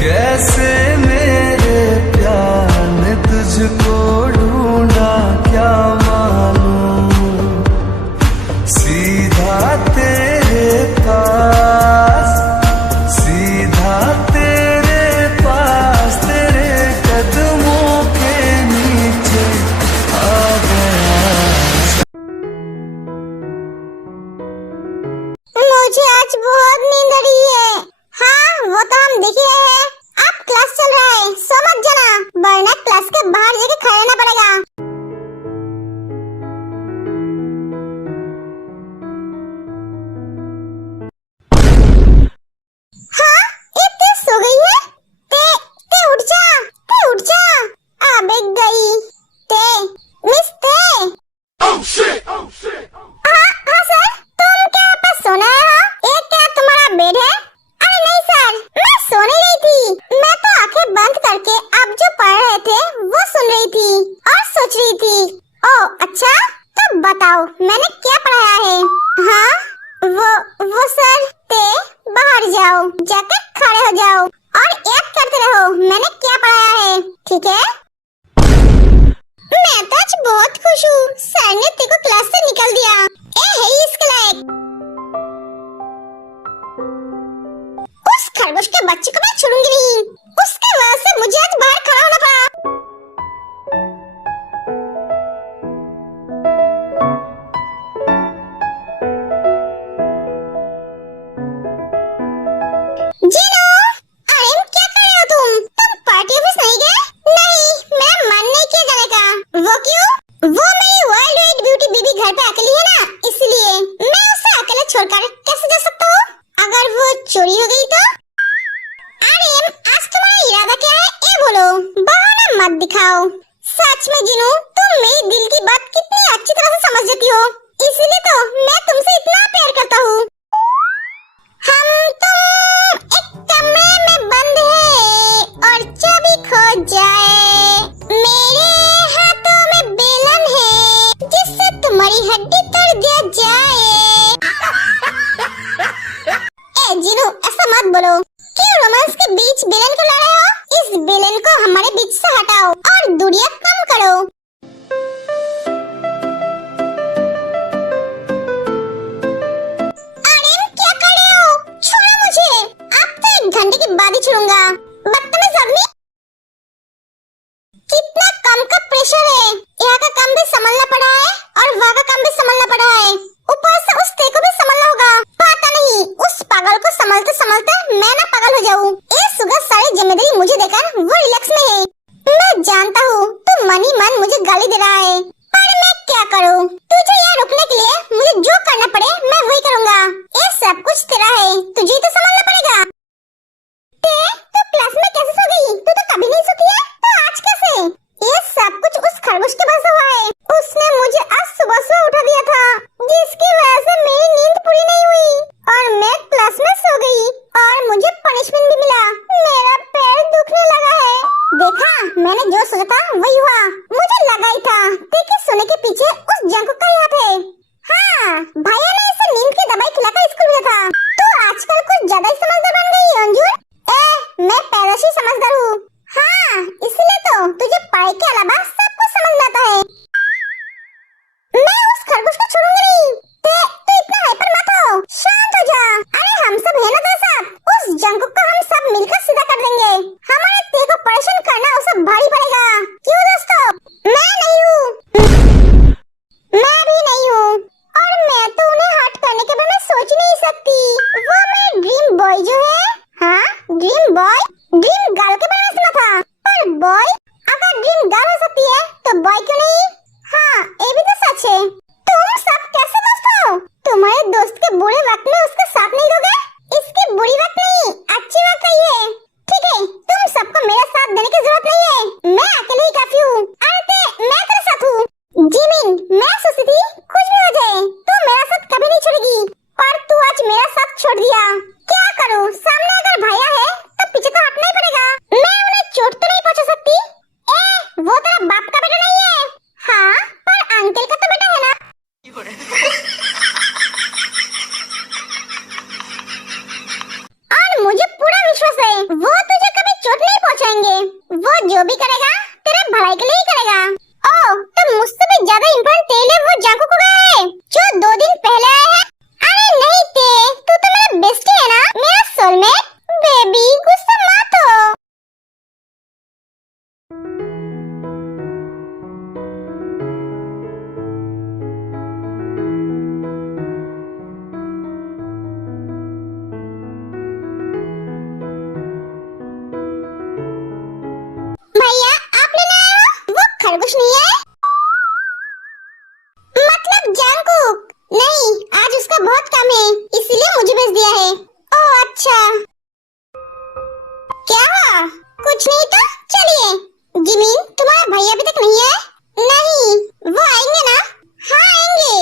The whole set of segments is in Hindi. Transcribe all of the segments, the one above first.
कैसे मेरे प्यार ने तुझको ढूंढा क्या मालूम, सीधा तेरे पास, सीधा तेरे पास, तेरे कदमों के नीचे आ गया। मुझे आज बहुत नींद आ रही है। हाँ, वो तो हम देख ही रहे हैं। अब क्लास चल रहा है, सो मत जाना, वरना क्लास के बाहर जाके खड़ा रहना पड़ेगा। हाँ, इतनी सो गई है? ते उठ जा, ते उठ जा। अबे गई, ते मिस ते। Oh shit! Oh shit! हाँ सर, तुम क्या यहाँ पर सोना है? हाँ, एक क्या तुम्हारा बेड है? अरे नहीं सर, मैं सो नहीं रही थी। मैं तो आंखें बंद करके आप जो पढ़ रहे थे वो सुन रही थी और सोच रही थी। ओह अच्छा, तो बताओ मैंने क्या पढ़ाया है? हाँ वो सर, ते बाहर जाओ, जाकर खड़े हो जाओ और याद करते रहो मैंने क्या पढ़ाया है, ठीक है? मैं तो आज बहुत खुश हूँ, सर ने तेरे को क्लास से निकाल दिया। ए है इसके लायक। उस खरगोश के बच्चे को मैं छोड़ूंगी नहीं, उसके वजह से मुझे आज बाहर खड़ा होना पड़ा। जीनू, अरे क्या कर रहे हो तुम पार्टी ऑफिस नहीं गए? नहीं, मेरा मन नहीं किया जाने का। वो क्यों? वो मेरी वर्ल्ड वाइड ब्यूटी बीबी घर पे अकेली है ना, इसलिए मैं उसे अकेले छोड़कर कैसे जा सकता हूँ? अगर वो चोरी हो गई तो? अरे आज तुम्हारा इरादा क्या है ये बोलो, बहाना मत दिखाओ। सच में जीनू, तुम मेरी दिल की बात कितनी अच्छी तरह से समझ जाती हो, इसीलिए तो मैं तुमसे इतना प्यार करता हूँ। हम तुम एक कमरे में बंद है और चाबी खो जाए, मेरे हाथों में बेलन है जिससे तुम्हारी हड्डी तोड़ दिया जाए। ए जीनू, ऐसा मत बोलो। क्यों रोमांस के बीच बेलन को ला रहे हो? इस बेलन को हमारे बीच से हटाओ और दूरियां कम करो। घंटे के बाद ही छोड़ूंगा। बदतमीज आदमी, कितना काम का प्रेशर है। यहाँ का काम भी संभालना पड़ा है और वहाँ का काम भी संभालना पड़ा है, ऊपर से उस ते को भी संभालना होगा। पता नहीं उस पागल को संभालते संभालते मैं ना पागल हो जाऊँ। ये सुबह सारी जिम्मेदारी मुझे देकर वो रिलैक्स में है। मैं जानता हूँ तू मन ही मन मुझे गाली दे रहा है, पर मैं क्या करूँ? तुझे यहाँ रुकने के लिए मुझे जो करना पड़े मैं वही करूँगा। ये सब कुछ तेरा है, तुझे ही तो संभालना पड़ेगा। तू क्लास में कैसे सो गई? तू तो कभी नहीं सोती है, तो आज कैसे? ये सब कुछ उस खरगोश के वजह से हुआ है। उसने मुझे आज सुबह से उठा दिया था, जिसकी वजह से मेरी नींद पूरी नहीं हुई और मैं क्लास में सो गई और मुझे पनिशमेंट भी मिला। मेरा पैर दुखने लगा है। देखा, मैंने जो सोचा था वही हुआ। मुझे लगा ही था तेरे सोने के पीछे उस जंकु का हाथ है। हाँ, भैया ने इसे नींद की दवाई खिलाकर स्कूल भेजा था। तू आजकल कुछ ज्यादा ही समझदार बन गई है अंजुर। मैं पैदाशी समझदार हूँ। हाँ, इसलिए तो तुझे पढ़ाई के अलावा सब कुछ समझ में आता है। मैं उस खरगोश को छोड़ूंगी नहीं। तू इतना हाइपर मत हो, शांत हो जा। अरे हम सब है ना तेरे साथ। उस जंकुक को हम सब मिलकर सीधा कर देंगे। हमारे ते को परेशान करना उसे भारी पड़ेगा। क्यों दोस्तों? मैं नहीं हूँ, मैं भी नहीं हूँ, और मैं तो उन्हें हर्ट करने के बारे में सोच नहीं सकती। वो मेरे ड्रीम बॉय जो है। हाँ, ड्रीम बॉय, ड्रीम गर्ल के बारे में सुना था, पर बॉय, अगर ड्रीम गर्ल हो सकती है तो बॉय क्यों नहीं? हाँ, ये भी तो सच है। तुम सब कैसे दोस्त हो? तुम्हारे दोस्त के बुरे वक्त में उसका साथ नहीं दोगे? इसकी बुरी वक्त नहीं, अच्छी वक्त नहीं है। ठीक है, तुम सबको मेरा साथ देने की जरूरत नहीं है, मैं अकेले ही काफी हूँ। अरे मैं तेरे साथ हूँ। जिमिन, मैं सोचती थी कुछ भी हो जाए तो मेरा साथ कभी नहीं छोड़ेगी, पर तू आज मेरा साथ छोड़ दिया। क्या करूं? सामने अगर भैया है तो पीछे तो हटना ही पड़ेगा। मैं उन्हें चोट तो नहीं पहुंचा सकती। वो तेरा बाप का बेटा नहीं है। हाँ, पर अंकल का तो बेटा है ना। और मुझे पूरा विश्वास है वो तुझे कभी जो भी करेगा तेरे भलाई के लिए ही करेगा। ओ तो मुझसे भी ज्यादा इम्पोर्टेंट तेल है वो जांकू को गया है जो 2 दिन पहले आया है। अरे नहीं ते, तू तो मेरा बेस्टी है ना, मेरा सोलमेट। बेबी गुस्सा मत हो। भैया आप लेने आए हो? वो खरगोश नहीं है? मतलब जंकुक? नहीं, आज उसका बहुत काम है इसीलिए मुझे भेज दिया है। ओह अच्छा। क्या हुआ? कुछ नहीं तो चलिए। जिमिन तुम्हारा भैया अभी तक नहीं आया? नहीं, वो आएंगे ना? हाँ आएंगे।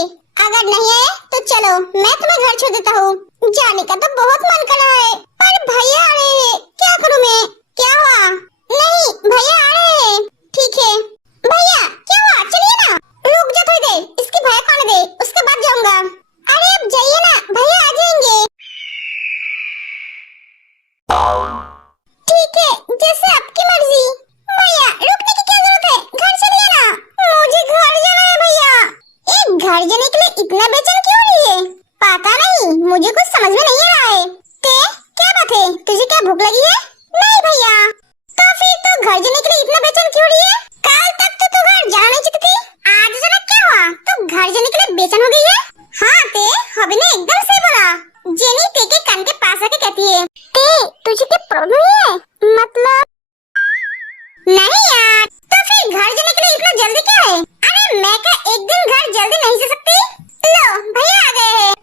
अगर नहीं आए तो चलो मैं तुम्हें घर छोड़ देता हूँ। जाने का तो बहुत मन कर रहा है पर भैया आ रहे हैं, क्या करूँ मैं? क्या हुआ? नहीं भैया आ रहे हैं। ठीक है भैया, क्या हुआ? चलिए ना। रुक जा थोड़ी देर, इसकी भैया को आने दे, उसके बाद जाऊंगा। अरे अब जाइए ना, भैया आ जाएंगे। ठीक है, जैसे आपकी मर्जी। भैया रुकने की क्या जरूरत है, घर चलिए ना। मुझे घर जाना है भैया। एक घर जाने के लिए इतना बेचैन क्यों रही है? पता नहीं, मुझे कुछ समझ में नहीं आ रहा है। ते क्या बात है, तुझे क्या भूख लगी है? नहीं भैया। तो फिर तो घर जाने के लिए इतना बेचैन क्यों रही है? कल तक तो तू घर जाना नहीं चाहती थी, आज अचानक क्या हुआ? तू घर जाने के लिए बेचैन हो गई है? हाँ ते, हबी ने एकदम सही बोला। जेनी ते के कान के पास आके कहती है, ते तुझे क्या प्रॉब्लम है? मतलब नहीं यार, तो फिर घर जाने के लिए इतना जल्दी क्या है? अरे मैं क्या एक दिन घर जल्दी नहीं जा सकती? लो भैया आ गए हैं।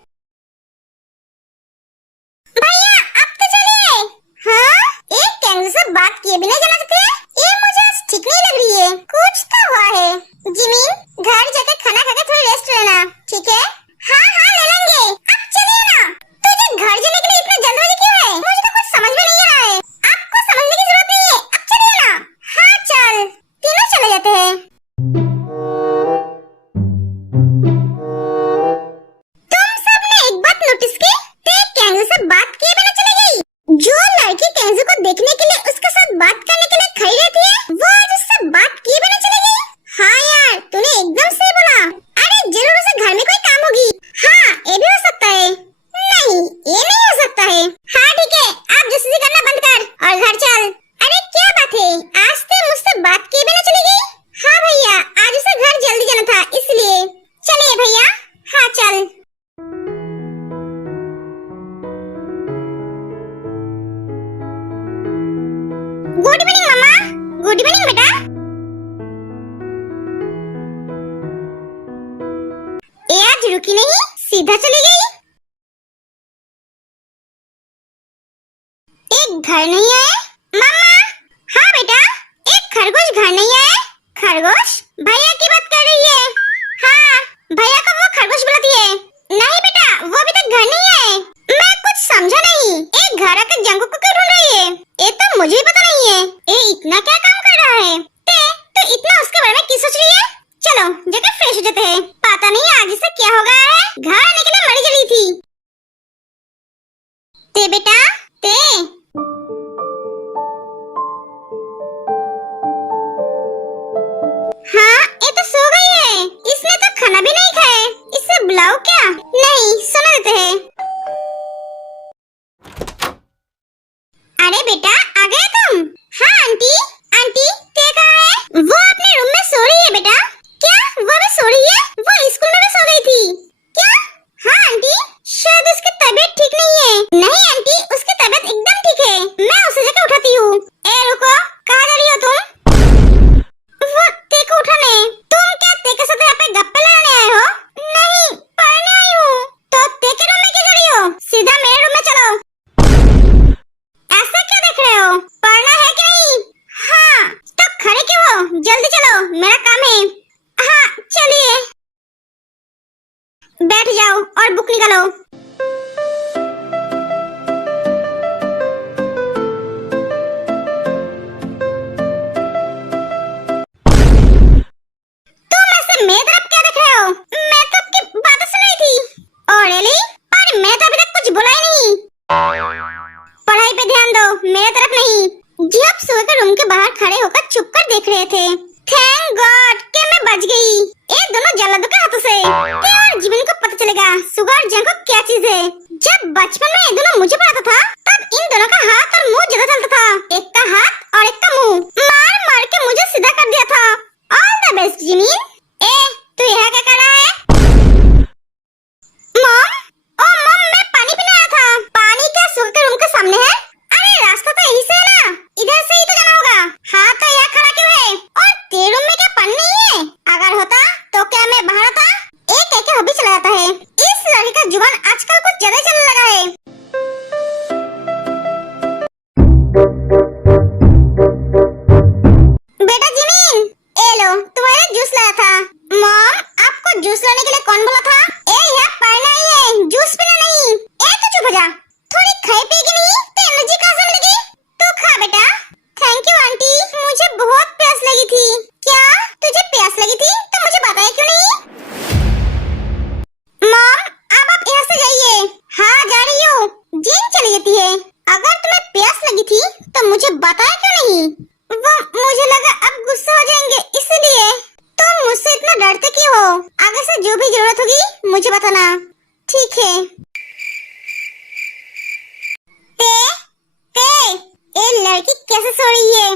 भैया अब तो चलिए। हाँ, एक कैंगरू से बात किए बिना जाना सकते हैं? ये मुझे आज ठीक नहीं लग रही है, कुछ तो हुआ है। जिमिन घर जाके खाना खाकर थोड़ी रेस्ट लेना, ठीक है? हाँ हाँ ले लेंगे। अब चलिए ना। तुझे घर जाने के लिए इतना जल्दबाजी क्यों है? मुझे तो कुछ समझ में नहीं आ रहा है। आपको समझने की जरूरत नहीं है, अब चलिए ना। हाँ चल, तीनों चले जाते हैं। तुम सबने एक बात नोटिस की? ते कैंगरू से बात किए बिना चली गई। जो लड़की कैंगरू को देखने के लिए उसके साथ बात करने के लिए खड़ी रहती है, वो आज उससे बात किए बिना चली गई। हाँ यार, तूने एकदम सही बोला। अरे जरूर उसे घर में कोई काम होगी। हाँ ये भी हो सकता है। नहीं ये नहीं हो सकता है। हाँ ठीक है, आप जैसे करना बंद कर और घर चल। अरे क्या बात है, आज तो मुझसे बात किए बिना चली गई? हाँ भैया, आज उसे घर जल्दी जाना था इसलिए। चलिए भैया। हाँ चल। गुड इवनिंग मम्मा। गुड इवनिंग बेटा। ये आज रुकी नहीं, सीधा चली गई। एक घर नहीं आया? मम्मा। हाँ बेटा, एक खरगोश घर नहीं आया? खरगोश? भैया की बात कर रही है। हाँ, भैया को वो खरगोश बुलाती है। नहीं बेटा, वो अभी तक घर नहीं आए। मैं कुछ समझा नहीं, एक घर आकर जंगू को क्यों ढूंढ रही है? ये तो मुझे ही पता नहीं है। ये इतना क्या काम कर रहा है? तो इतना उसके बारे में क्यों सोच रही है? चलो जाकर फ्रेश हो जाते हैं। पता नहीं आज इसे क्या हो गया है, घर आने के लिए मरी जा रही थी। ते बेटा ते। हाँ ये तो सो गई है, इसने तो खाना भी नहीं खाया। इसे बुलाओ क्या? नहीं सुना देते हैं। अरे बेटा आ गए तुम? हाँ आंटी। आंटी ते कहाँ है? वो अपने रूम में सो रही है बेटा। क्या वो भी सो रही है? वो स्कूल में भी सो गई थी क्या? हाँ आंटी, शायद उसकी तबीयत ठीक नहीं है। नहीं आंटी, उसकी तबीयत एकदम ठीक है, मैं उसे जाकर उठाती हूँ। ए रुको, कहाँ जा रही हो तुम? वो ते को उठाने। तुम क्या ते के साथ यहाँ पे गप्पे लड़ाने आए हो? नहीं, पढ़ने आई हूँ। तो ते के रूम में क्यों जा रही हो? सीधा मेरे रूम में चलो। ऐसा क्यों देख रहे हो? पढ़ना है कि नहीं? हाँ तो खड़े क्यों हो? जल्दी चलो, मेरा काम है। हाँ चलिए। बैठ जाओ और बुक निकालो। तुम ऐसे मेरी तरफ क्या देख रहे हो? मैं तो आपकी बातें सुन रही थी। और एली, पर मैं तो अभी तक कुछ बोला ही नहीं। पढ़ाई पे ध्यान दो, मेरे तरफ नहीं। जब सुबह के रूम के बाहर खड़े होकर चुप कर देख रहे थे। थैंक गॉड कि मैं बच गई ये दोनों जल्लादों के हाथों से। ते और जिमिन को पता चलेगा सुगा और जंग को क्या चीज है। जब बचपन में ये दोनों मुझे पढ़ाता था तब इन दोनों का हाथ और मुंह ज्यादा चलता था। एक का हाथ और एक का मुंह मार मार के मुझे सीधा कर दिया था। All the best Jimin. ए तू यहाँ क्या कर रहा है? मॉम, ओ मॉम, मैं पानी पीने आया था। पानी क्या सुगा के रूम के सामने है? अरे रास्ता तो यही से है ना, इधर से ही तो जाना होगा। हाँ तो यहाँ खड़ा क्यों है? और तेरे रूम में क्या पानी नहीं है? अगर होता तो क्या मैं बाहर आता? एक कह के हबी चला जाता है। इस लड़की का जुबान आजकल कुछ ज्यादा चलने लगा है। बेटा जिमिन, ए लो तुम्हारे जूस लाया था। मॉम, आपको जूस लाने के लिए कौन बोला था? ए यहाँ पढ़ना ही है, जूस पीना नहीं। ए तू चुप हो जा, थोड़ी खाई पिएगी नहीं तो एनर्जी कहाँ से मिलेगी? तू खा बेटा। थैंक यू आंटी, मुझे बहुत प्यास लगी थी। क्या तुझे प्यास लगी थी तो मुझे बताया क्यों नहीं? मॉम, अब आप यहाँ से जाइए। हाँ जा रही हूँ। जिन चली जाती है। अगर तुम्हें प्यास लगी थी तो मुझे बताया क्यों नहीं? वो मुझे लगा अब गुस्सा हो जाएंगे इसलिए। तुम मुझसे इतना डरते क्यों हो? आगे से जो भी जरूरत होगी मुझे बताना। ठीक है। ते, ते, ये लड़की कैसे सो रही है?